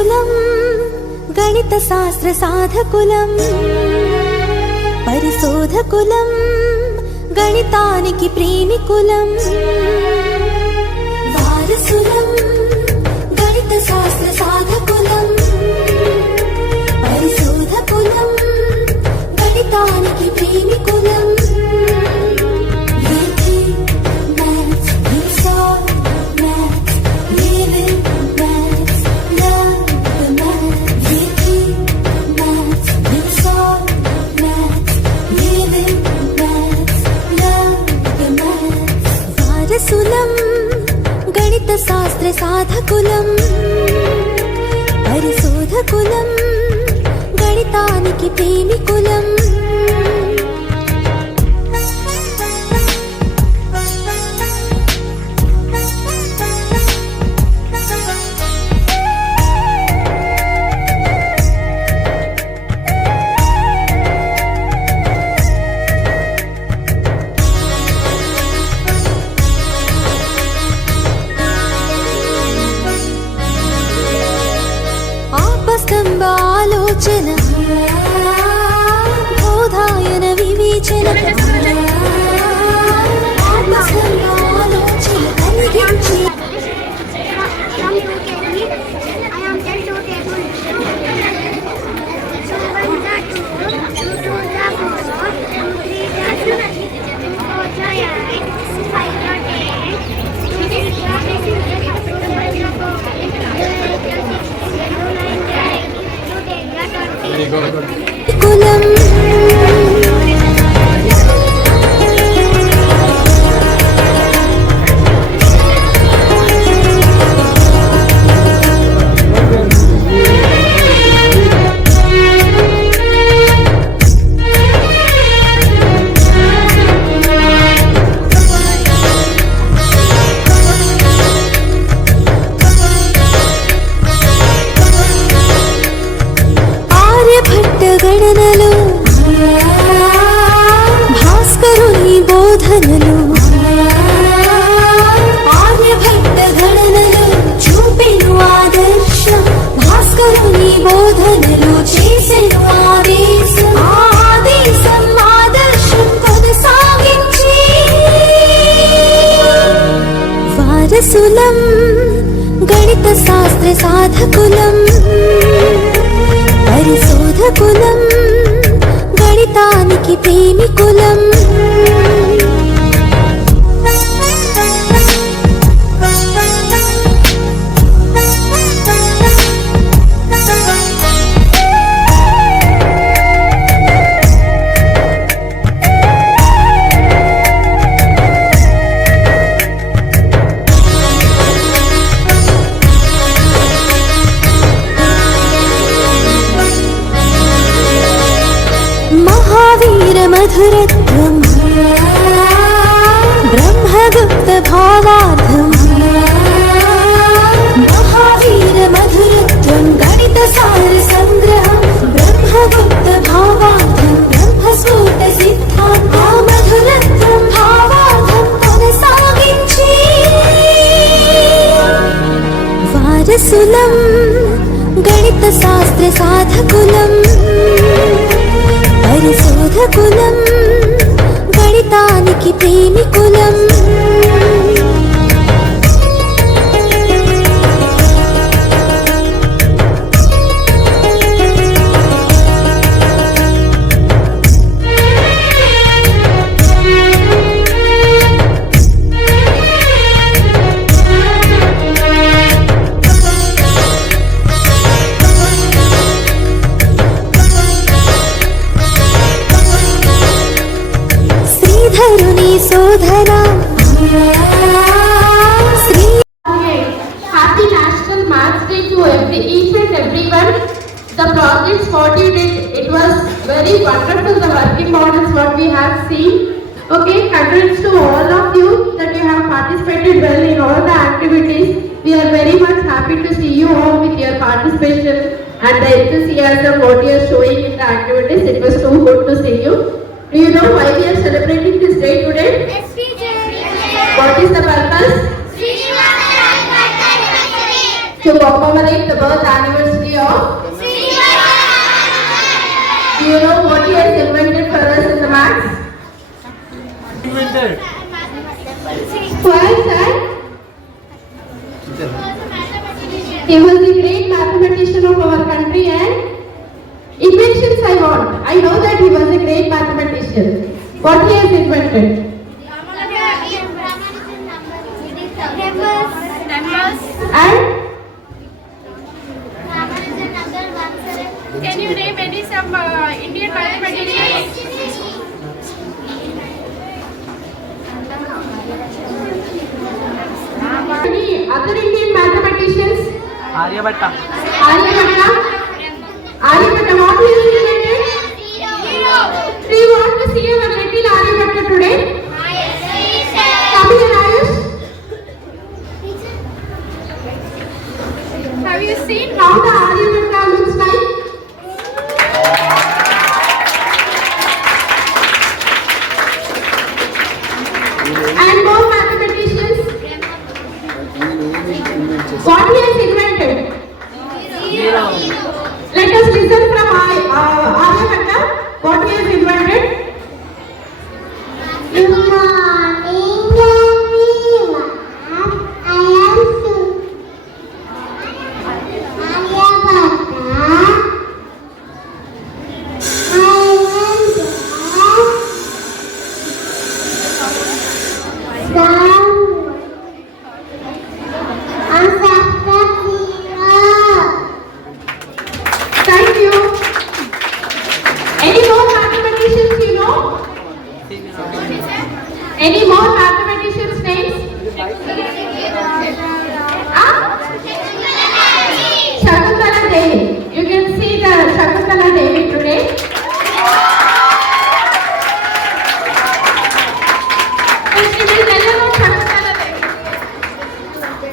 వారసులం గణిత శాస్త్ర సాధకులం పరిశోధకులం గణితానికి ప్రేమికులం వారసులం గణిత శాస్త్ర సాధకులం పరిశోధకులం గణితానికి ప్రేమికులం వారసులం గణిత శాస్త్ర సాధకులం పరిశోధకులం గణితానికి ప్రేమికులం ఆలోచన బోధాయన వివేచన ఆలోచన కలిగించి కులం గణనలు భాస్కరుని బోధనలు ఆర్యభట్ట గణనలు చూపెను ఆదర్శం భాస్కరుని బోధనలు చేసెను ఆదేశం ఆదేశం ఆదర్శం కొనసాగించి వారసులం గణిత శాస్త్ర సాధకులం పరిశోధకులం గణితానికి ప్రేమికులం మధురత్వం బ్రహ్మగుప్త భావార్థం మహావీర మధురత్వం గణిత సార సంగ్రహం బ్రహ్మగుప్త భావార్థం బ్రహ్మస్ఫోట సిద్ధాంత మధురత్వం భావార్థం కొనసాగించి వారసులం గణిత శాస్త్ర సాధకులం పరిశోధకులం గణితానికి ప్రేమికులం ధరుని సోదరా Happy National Maths Day to each and everyone. The projects what you did, it was very wonderful. The working models what we have seen. Okay, congrats to all of you that you have participated well in all the activities. We are very much happy to see you all with your participation and the enthusiasm what you are showing in the activities. It was too good to see you. Do you know why we are celebrating this day today? What is the purpose? to commemorate the birth anniversary of. Do you know what he has invented for us in the maths? Invented. 12 and he was a great mathematician of our country and inventions I want. I know that he was a great mathematician. What he has invented? And Can you name any some Indian mathematicians? any other Indian mathematicians? Aryabhatta. Aryabhatta. Aryabhatta, what he has invented? Do you want to see our little Aryabhatta today? Come here, Ayush. Have you seen How the Aryabhatta looks like? And more mathematicians. What he has invented? Let us listen from Aryabhatta. What he has invented? Good morning, everyone. I am Thank you. Any more mathematicians you know? Any more mathematicians' names? Shakuntala Devi. You can see the Shakuntala Devi today. So she will tell you about Shakuntala Devi.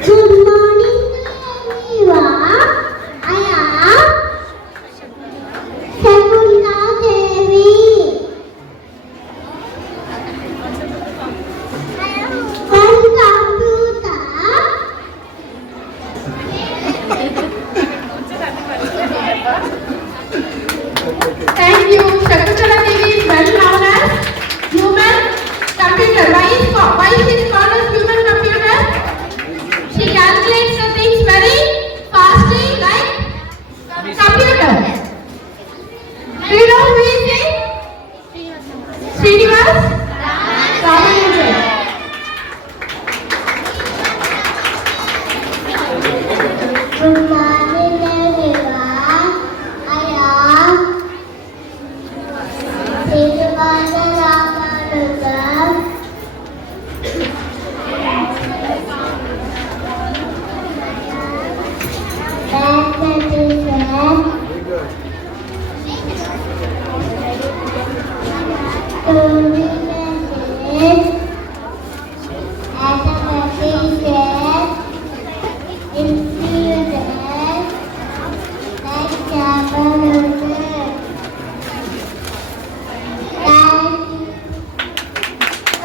Good morning, everyone. I am Shakuntala Devi. One computer. Thank you. Shakuntala Devi is well known as human computer. Why is she called as human computer? She calculates the things very fastly like computer. Do you know who is he? Srinivas Ramanujan. Good morning, everyone. I am Srinivasa Ramanujan.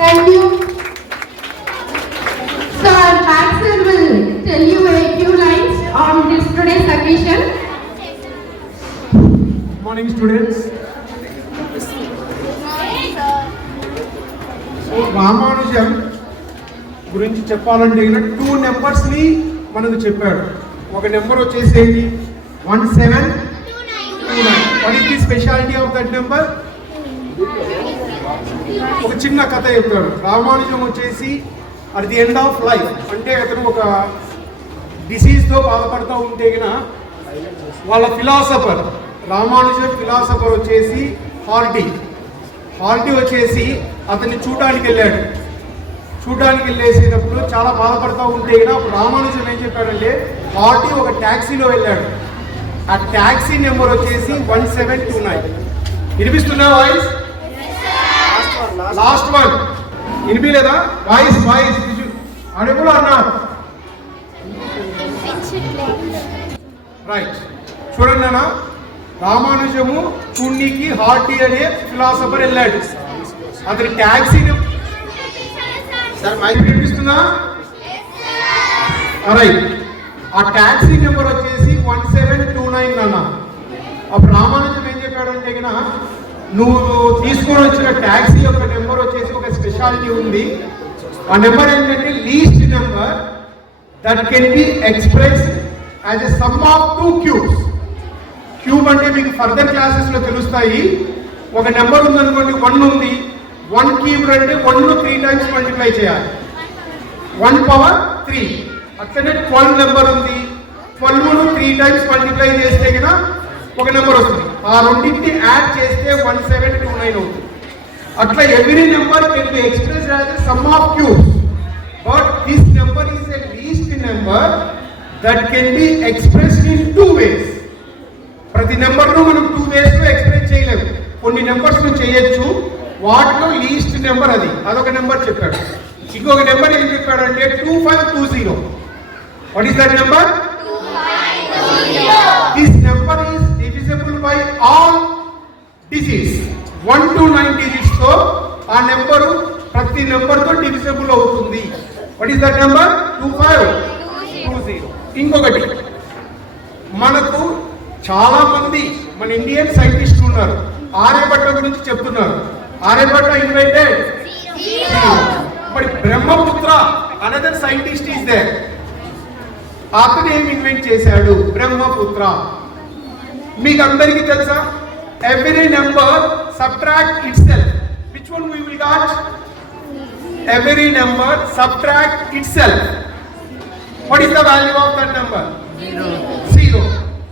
Thank you. So our Maxwell will tell you a few lines on this today's occasion. Good morning, students. So Ramanujam గురించి చెప్పాలంటే 2 నెంబర్స్ ని మనకు చెప్పాడు. ఒక నెంబర్ వచ్చేసి 1729. What is the speciality of that number? ఒక చిన్న కథ చెప్తాడు. రామానుజం వచ్చేసి at the end of life, అంటే అతను ఒక డిసీజ్తో బాధపడుతూ ఉంటే వాళ్ళ ఫిలాసఫర్ రామానుజం ఫిలాసఫర్ వచ్చేసి హార్డీ వచ్చేసి అతన్ని చూడడానికి వెళ్ళాడు. చూడడానికి వెళ్ళేసినప్పుడు చాలా బాధపడుతూ ఉంటే అప్పుడు రామానుజం ఏం చెప్పాడంటే, హార్డీ ఒక ట్యాక్సీలో వెళ్ళాడు. ఆ ట్యాక్సీ నెంబర్ వచ్చేసి 1729. వినిపిస్తున్నా వాయిస్? లాస్ట్ వన్ వినిపించలేదా? వాయిస్ అడుగులు అన్నారు. రైట్, చూడండి అన్న, రామానుజము చూడనికి హార్డీ అనే ఫిలాసఫర్ వెళ్ళాడు. అతని ట్యాక్సీ సార్ మైక్ వినిపిస్తుందా? రైట్, ఆ ట్యాక్సీ నెంబర్ వచ్చేసి 1729 అన్న. అప్పుడు రామానుజం ఏం చెప్పాడంటే కనుక నువ్వు తీసుకొని వచ్చిన ట్యాక్సీ యొక్క నెంబర్ వచ్చేసి ఒక స్పెషాలిటీ ఉంది. ఆ నెంబర్ ఏంటంటే least number that can be expressed as a some of 2 cubes. Cube అంటే మీకు ఫర్దర్ క్లాసెస్ లో తెలుస్తాయి. ఒక నెంబర్ ఉందనుకోండి, 1 ఉంది, 1 క్యూబ్ అంటే 1 3 టైమ్స్ మల్టిప్లై చేయాలి, 1 పవర్ 3. అట్లనే 12 నెంబర్ ఉంది, 12ను 3 టైమ్స్ మల్టిప్లై చేస్తే కనుక ఒక నెంబర్ వస్తుంది. ఆ రెండింటిని యాడ్ చేస్తే 1729 అవుతుంది. అట్లా every number can be expressed as a some of cubes, but this number is a least number that can be expressed in 2 ways. ప్రతి నెంబర్ను మనం 2 ways లో ఎక్స్ప్రెస్ చేయలేము. కొన్ని నెంబర్స్ ను చేయొచ్చు, వాటిలో లీస్ట్ నెంబర్ అదొక నెంబర్ చెప్పాడు. ఇంకొక నెంబర్ ఏం చెప్పాడంటే 2520. What is that number? 2520. This number is divisible by all digits. 1 to 9 డిజిట్స్ తో ఆ నెంబరు ప్రతి నెంబర్ తో డివిజిబుల్ అవుతుంది. What is that number? 2520. ఇంకొకటి, మనకు చాలా మంది మన ఇండియన్ సైంటిస్టులు ఉన్నారు, ఆర్యభట్ట గురించి చెప్తున్నారు. Aryabhata invented zero. మరి Brahmaputra another scientist is there. అతను ఏం ఇన్వెంట్ చేశాడు? బ్రహ్మపుత్ర. మీకు అందరికీ తెలుసా? Every number subtract itself. Which one we will got? Every number subtract itself. What is the value of that number? 0.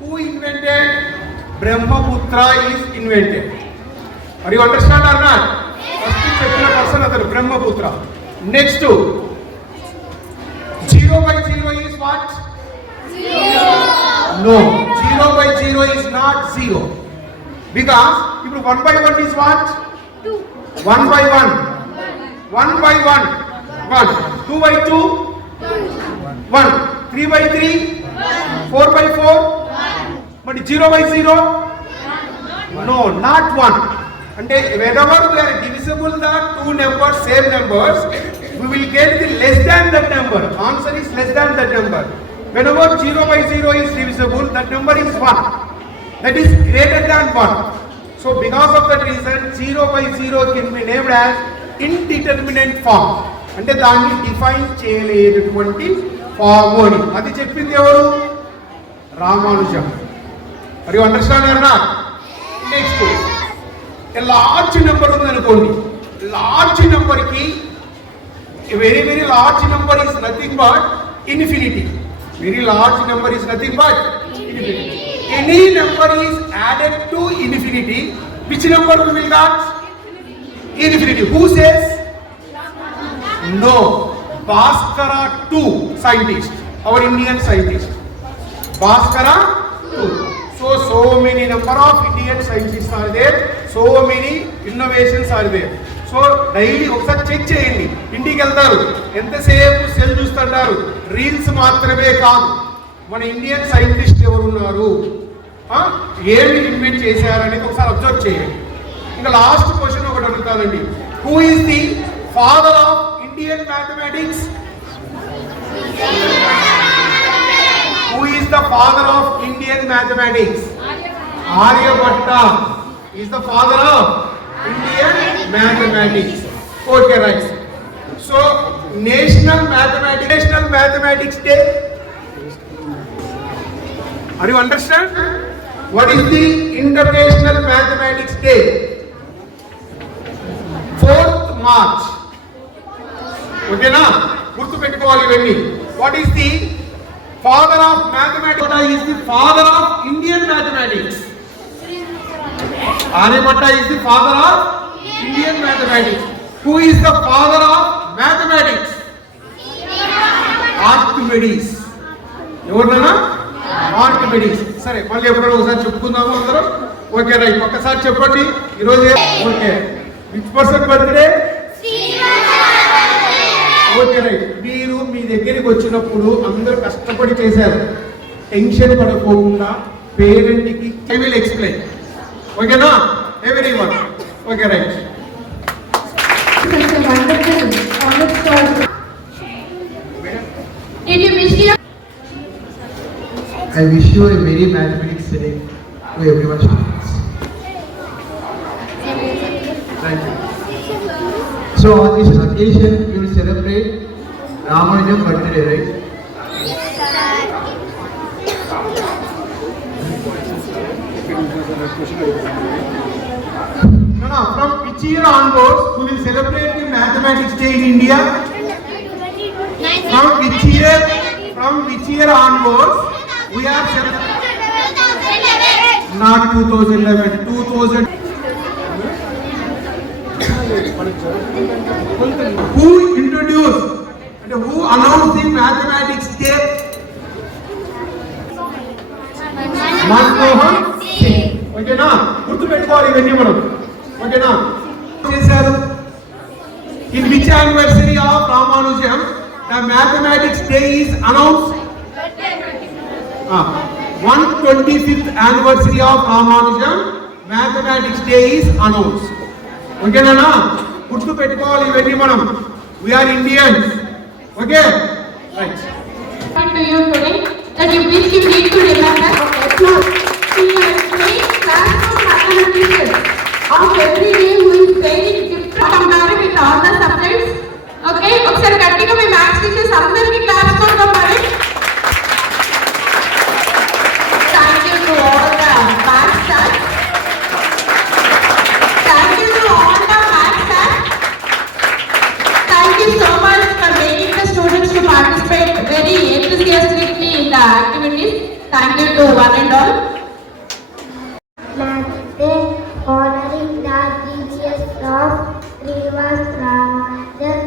Who invented? Brahmaputra is invented. Are you understand or not? First చెప్పిన person అతను Brahmaputra. Next 0/0 is what? 0. No, 0/0 is not 0. Because ఇప్పుడు 1/1 is what? 2. 1/1. 1/1. 1. 2/2. 1. 3/3. 4/4. But 0/0? No, not 1. And whenever we are divisible the 2 numbers, same numbers, we will get the less than that number. Answer is less than that number. Whenever 0/0 is divisible, that number is 1. That is greater than 1. So because of that reason, 0/0 can be named as indeterminate form. అంటే దాన్ని డిఫైన్ చేయలేనటువంటి ఫామ్ అని అది చెప్పింది ఎవరు? Ramanujam. Are you understand or not? Next, a large number ఉందనుకోండి. Large number కి very very large number is nothing but infinity. Very large number is nothing but infinity. Any number is added to infinity. Which number we will got? Infinity. Who says? No. Bhaskara 2 scientist, our Indian scientist. Bhaskara 2. So many number of Indian scientists are there. So many innovations are there. So daily ఒకసారి చెక్ చేయండి. ఇంటికి వెళ్తారు, ఎంతసేపు సెల్ చూస్తుంటారు. రీల్స్ మాత్రమే కాదు, మన Indian scientist ఎవరున్నారు, ఏమి ఇన్వెంట్ చేశారనేది ఒకసారి అబ్జర్వ్ చేయండి. ఇంకా లాస్ట్ క్వశ్చన్ ఒకటి అడుగుతానండి. Who is the father of Indian mathematics? Who is the father of Indian mathematics? Aryabhatta is the father of Indian mathematics. Okay, right. So, National Mathematics Day. Are you understand? What is the International Mathematics Day? 4th March. Okay na? Gurtu pettukovali ivanni. What is the father of mathematics? Is the father of Indian mathematics. Aryabhatta is the father of Indian mathematics. Who is the father of mathematics? Archimedes. ఎవర్నన్నా? Archimedes. సరే, మళ్ళీ ఎప్పుడైనా ఒకసారి చెప్పుకుందాము అందరం. Okay right, ఒక్కసారి చెప్పండి ఈరోజు. Okay, which person birthday? Okay right. మీరు మీ దగ్గరికి వచ్చినప్పుడు అందరూ కష్టపడి చేశారు, టెన్షన్ పడకోకుండా పేరెంట్కి ఐ విల్ ఎక్స్ప్లెయిన్. ఓకేనా everyone? Okay right. Did you miss your I wish you a very mathematics day to everyone students. Thank you. So on this occasion, we will celebrate Ramanujam birthday, right? No, from which year onwards we will celebrate the Mathematics Day in India? From which year onwards we are celebrating? Not 2011, 2000. Who introduced and who announced the Mathematics Day? Manmohan Singh. ఓకేనా, గుర్తుపెట్టుకోవాలి ఇవన్నీ మనం. ఓకేనా, చేశారు. In which anniversary of Ramanujan the mathematics day is announced? 125th anniversary of Ramanujan mathematics day is announced. ఓకేనా, గుర్తుపెట్టుకోవాలి ఇవన్నీ మనం. We are Indians. Okay, right. To you today that you wish you need to remember he has made classroom mathematicians of every day who is very different compared with all the subjects. Okay, ఒకసారి గట్టిగా మీ maths teachers అందరికీ క్లాస్ కొడతారు. Thank you to all the maths staff. Thank you to all the maths staff. Thank you so much for making the students to participate very enthusiastically in the activities. Thank you to one and all. Math Day honoring the teachers of Srinivas Ramanujan.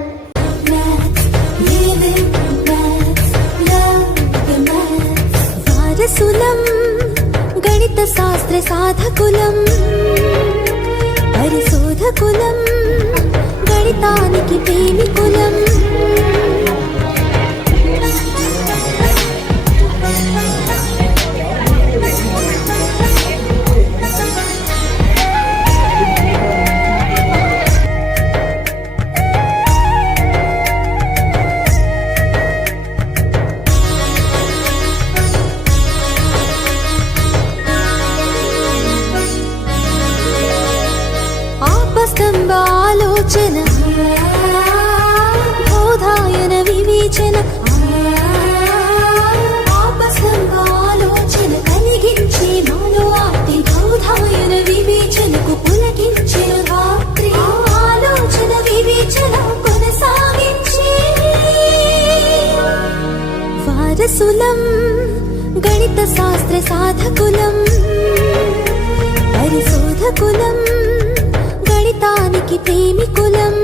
వారసులం గణిత శాస్త్ర సాధకులం పరిశోధకులం గణితానికి ప్రేమికులం ఆలోచన బోధాయన వివేచన ఆలోచన కలిగించే మాలో ఆప్తి బోధాయన వివేచనకు పులకించే రాత్రి ఆలోచన వివేచన కొనసాగించే వారసులం గణిత శాస్త్ర సాధకులం పరిశోధకులం గణితానికి ప్రేమికులం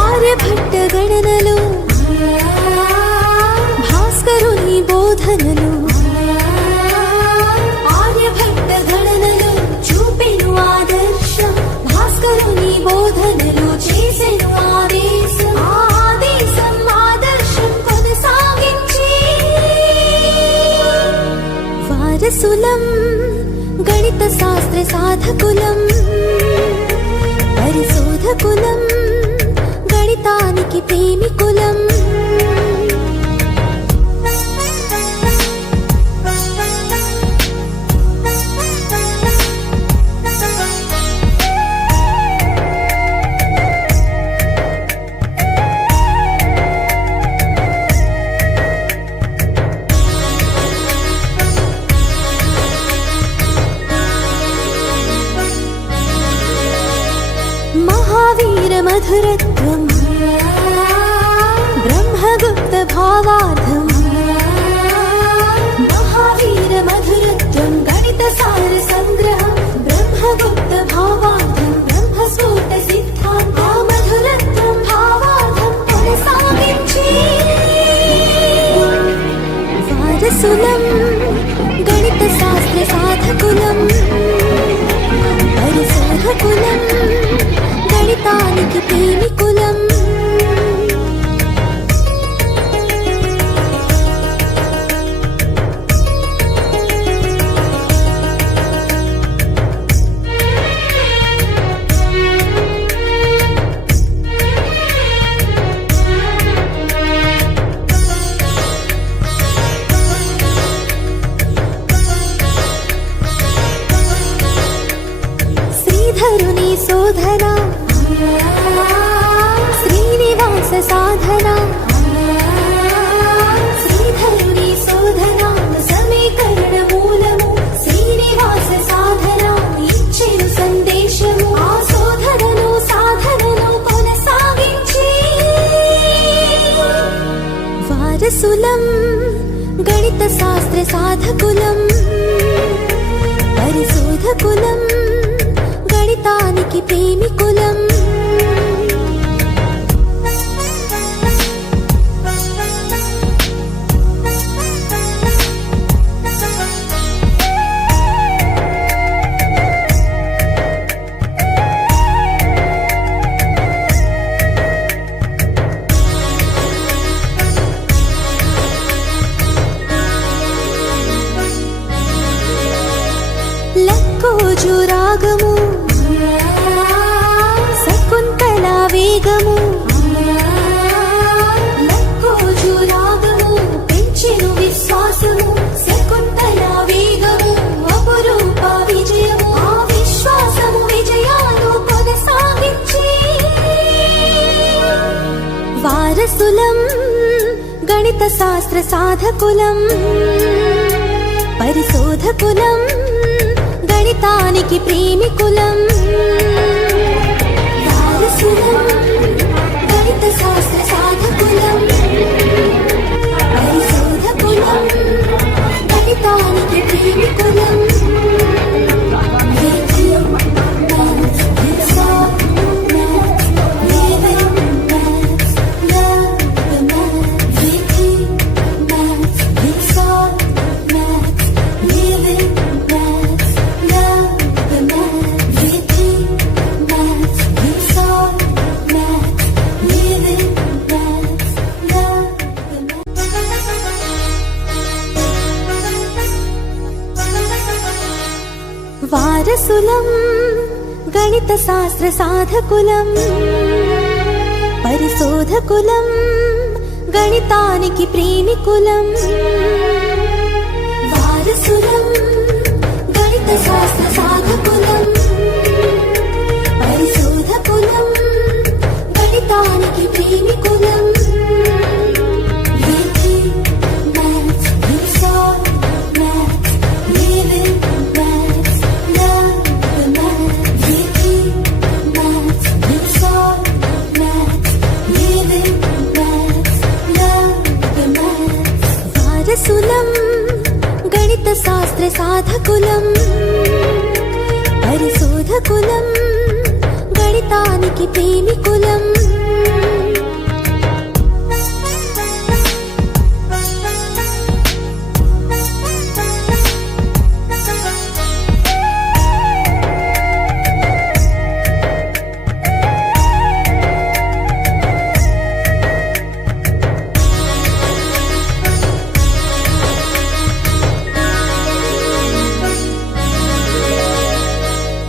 ఆర్యభట్ట గణనలు భాస్కరుని బోధనలు ఆర్యభట్ట గణనలు చూపెను ఆదర్శం భాస్కరుని బోధనలు చేసెను ఆదేశం ఆదేశం ఆదర్శం కొనసాగించి వారసులం గణిత శాస్త్ర సాధకులం పరిశోధకులం గణితానికి ప్రేమికులం మహావీర మధురత్వం బ్రహ్మగుప్త భావార్థం మహావీర మధురత్వం గణిత సార సంగ్రహం బ్రహ్మగుప్త భావార్థం బ్రహ్మస్ఫోట సిద్ధాంత మధురత్వం భావార్థం కొనసాగించి వారసులం గణిత శాస్త్ర సాధకులం పరిశోధ గణితానికి ప్రేమికులం శ్రీధరుని శోధన శ్రీనివాస సాధన శ్రీధరుని శోధన సమీకరణ మూలము శ్రీనివాస సాధన ఇచ్చెను సందేశము ఆ శోధనను సాధనను కొనసాగించి వారసులం గణిత శాస్త్ర సాధకులం పరిశోధకులం గణితానికి ప్రేమికులం లక్కోజు రాగము శకుంతల వేగము లక్కోజు రాగము పెంచెను విశ్వాసము శకుంతల వేగము అపురూప విజయము ఆ విశ్వాసము విజయాలు కొనసాగించి వారసులం గణిత శాస్త్ర సాధకులం పరిశోధకులం గణితానికి ప్రేమికులం వారసులం గణిత శాస్త్ర సాధకులం పరిశోధకులం గణితానికి ప్రేమికులం వారసులం గణిత శాస్త్ర సాధకులం పరిశోధకులం గణితానికి ప్రేమికులం వారసులం గణిత శాస్త్ర సాధకులం పరిశోధకులం గణితానికి ప్రేమికులం వారసులం గణిత శాస్త్ర సాధకులం పరిశోధకులం గణితానికి ప్రేమికులం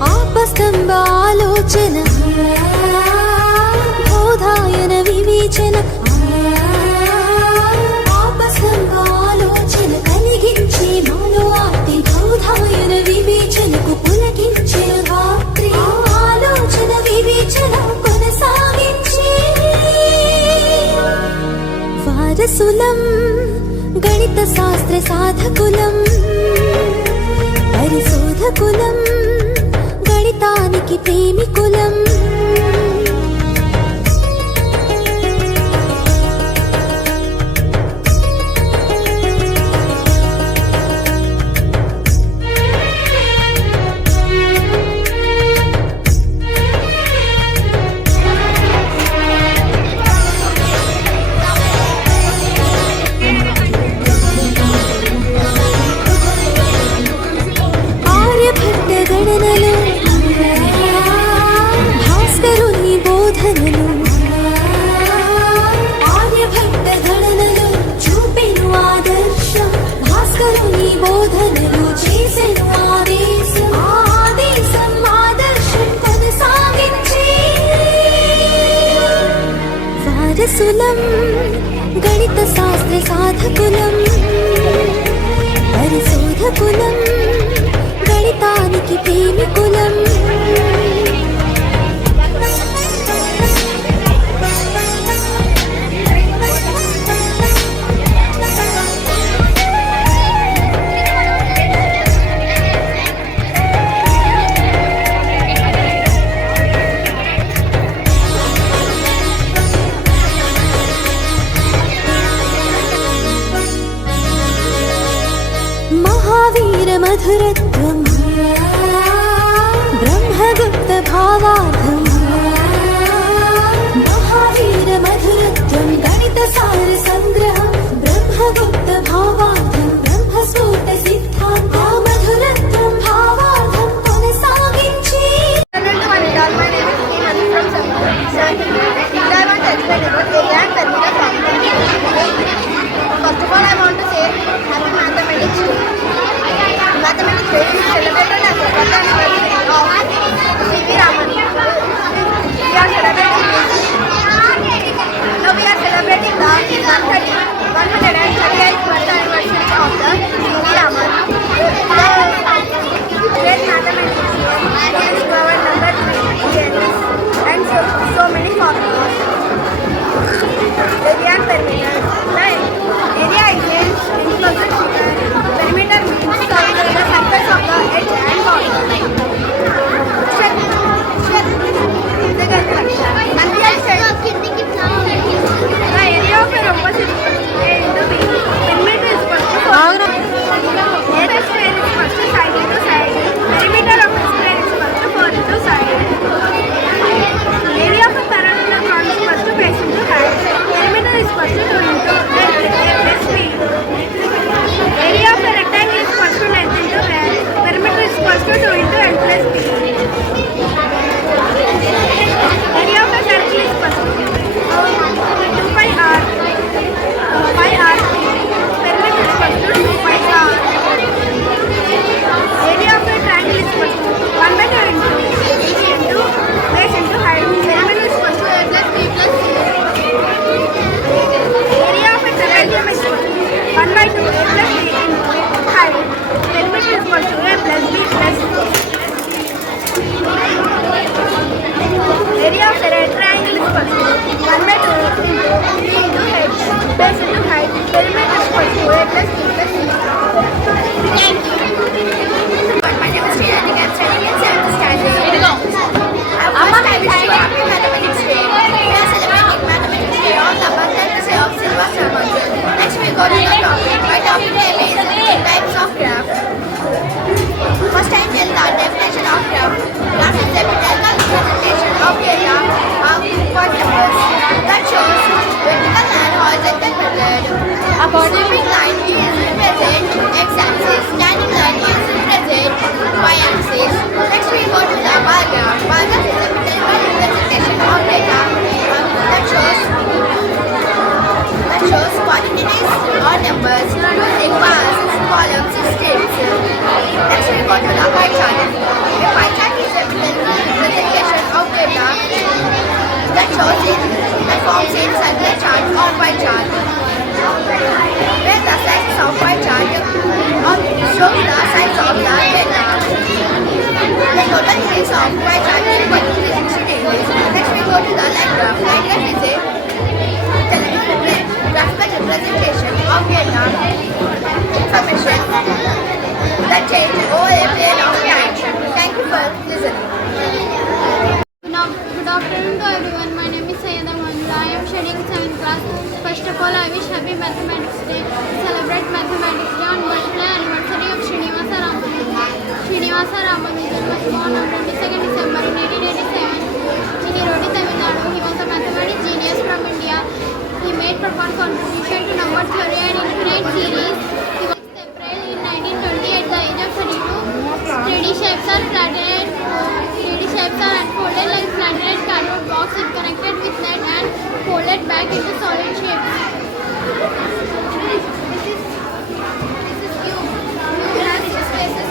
ఆపస్తంభ ఆలోచన బోధాయన వివేచన ఆపస్తంభ ఆలోచన కలిగించే మాలో ఆర్తి బోధాయన వివేచనకు పులకించే రాత్రి ఆలోచన వివేచన కొనసాగించి వారసులం గణిత శాస్త్ర సాధకులం పరిశోధకులం గణితానికి ప్రేమికులం ఆర్యభట్ట గణనలో చేసెను ఆదేశం ఆదేశం ఆదర్శం కొనసాగించే వారసులం గణిత శాస్త్ర సాధకులం పరిశోధకులం గణితానికి ప్రేమికులం महावीर मधुरत्वं ब्रह्मगुप्त भावार्थं महावीर मधुरत्वं गणित सार संग्रहं ब्रह्मगुप्त भावार्थं ब्रह्मस्फोट सिद्धान्तं मधुरत्वं भावार्थं కొనసాగించే My name is Hemant from Sanskrit. I want to explain about area and perimeter formula. First of all, I want to say happy Mathematics Day. Mathematics Day is celebrated as the birth anniversary of C.V. Raman. We are celebrating now we are celebrating the 138th birth anniversary of the C.V. Raman. The great mathematics he discovered number theories and so many formulas. Area and perimeter. The area is enclosed figure. Perimeter means the surface of the edge and border. The area of a rhombus is A into B. Perimeter is equal to 4. Area square is equal to side into side. Perimeter of a square is equal to 4 into side. Area of a parallelogram is equal to base into height. Perimeter is equal to 2 into A plus B. Area of a rectangle is equal to length into breadth. Perimeter is equal to 2 into L plus B. Area of a circle is equal to 2 pi r. Pi r. Perimeter is equal to 2 pi r. Area of a triangle is equal to 1 by 2 into b into base into height. Perimeter is equal to A plus B plus C. Area of a trapezium is equal to 1 by 2 A plus B into height. Perimeter is equal to A plus B plus C. Area of a right triangle is equal to 1 by 2 into B into h. Base into height. Perimeter is equal to A plus B plus C. Thank you. My name is Shreya. I'm studying in 7th standard. First, I wish you happy Mathematics Day. We are celebrating Mathematics Day on the birthday of Sylvester Raman. Next, we go to the topic. My topic name is types of graph. First, I tell the definition of graph. Graph is a mechanical representation of data of input numbers that shows vertical and horizontal method. A sweeping line is represent x-axis, standing line is represent y-axis. Next, we go to the bar graph. Bar graph is a mechanical representation of data that shows quantities or numbers using bars, columns, strips. Next, we go to the pie chart. A pie chart is a mechanical representation of data that forms a circular chart or pie chart. Where the slices of pie chart shows the size of the data. The total degrees of pie chart is equal to 360 degrees. Next, we go to the line graph. Line graph is a graphical representation of data information that changes over a period of time. Thank you for listening. Good afternoon to everyone. My name is Sayeda Manula. I am studying 7th class. First of all, I wish happy Mathematics Day. Celebrate Mathematics Day on birthday anniversary of Srinivasa Ramanujan. Srinivasa Ramanujan was born on 22nd December in 1887 in Erode, Tamil Nadu. He was a mathematics genius from India. He made profound contribution to number theory and infinite series. He was April in 1920 at the age of 32. 3D shapes are flattened. 3D shapes are unfolded like flattened cardboard box and connected with net and folded back into solid shapes. This is cube. Cube has 6 faces.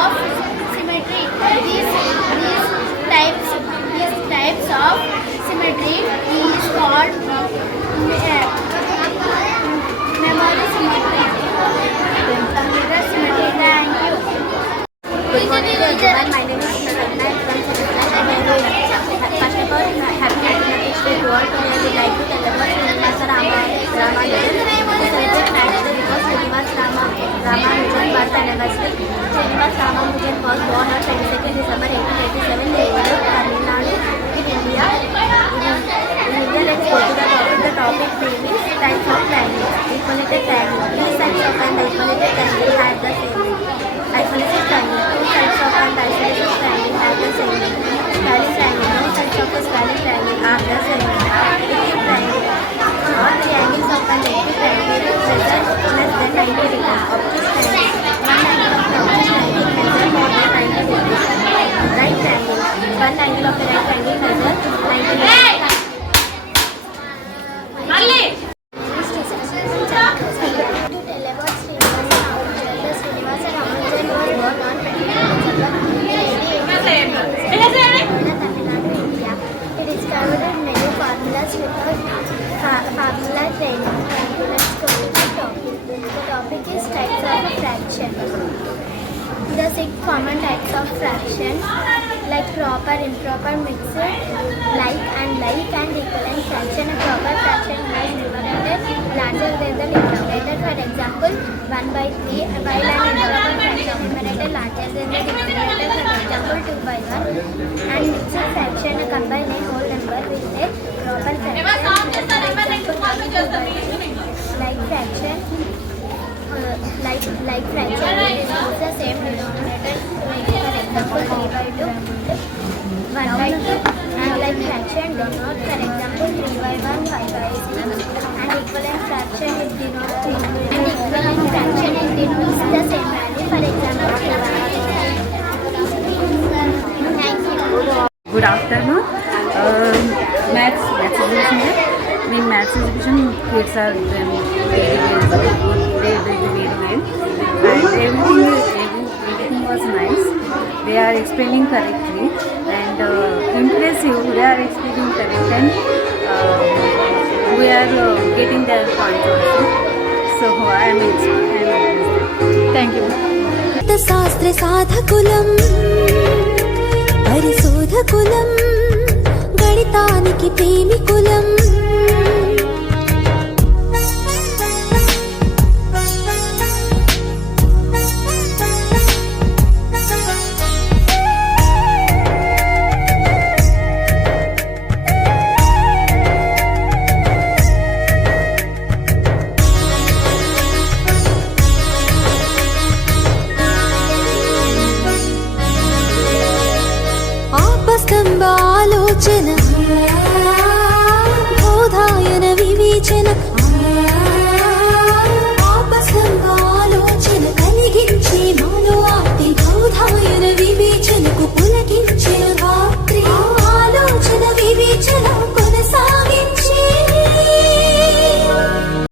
of symmetry. These types of symmetry is called memory symmetry. Computer symmetry. Thank you. Good morning to everyone. My name is Naranna. I'm from First of all, happy Mathematics Day to all. Today I would like to tell about Srinivasa Ramanujan. To celebrate Maths Day because Srinivasa Ramanujan birth anniversary. Srinivasa Ramanujan was born on 22nd December 1887 in Tamil Nadu in India. Let's go to the topic. The topic name is types of triangles. Equilateral triangle. Three sides of an equilateral triangle have the same length. Isolated triangle. Two sides of an isolated triangle have the same length. Scaling triangle. No sides of a scaling triangle are the same length. Elliptic triangle. All the angles of an elliptic triangle present less than 90 degrees. Obtuse triangle. One angle of the obtuse triangle measures more than 90 degrees. Right triangle. One angle of the right triangle measures 90 degrees. To tell about Srinivasa Ramanujan. The Srinivasa Ramanujan was born on 22nd December 1887 in Tamil Nadu, India. He discovered many formulas without formula training. Let's go to the topic. The topic is types of fraction. The 6 common types of fraction like proper, improper, mixed, like and equivalent fraction. A proper fraction has numerator larger than the denominator. For example, 1/3, while an improper fraction numerator larger than the denominator. For example, 2/1. And mixed fraction combine a whole number with a proper fraction. Like fraction. Like fraction is the same denominator. For example, 3/2, 1/2, and like fraction denote. For example, 3/1, 5/6, and equivalent fraction is denotes the same value. For example, 3/1. Thank you. Good afternoon. Maths exhibition है. In maths exhibition, kids are very well. They did very well, and everything was nice. They are explaining correctly and impressive. They are explaining correct and we are getting their points also. So I am impressed. Thank you. शास्त्र साधकुलम् परिशोधकुलम् गणितानिकि प्रेमिकुलम्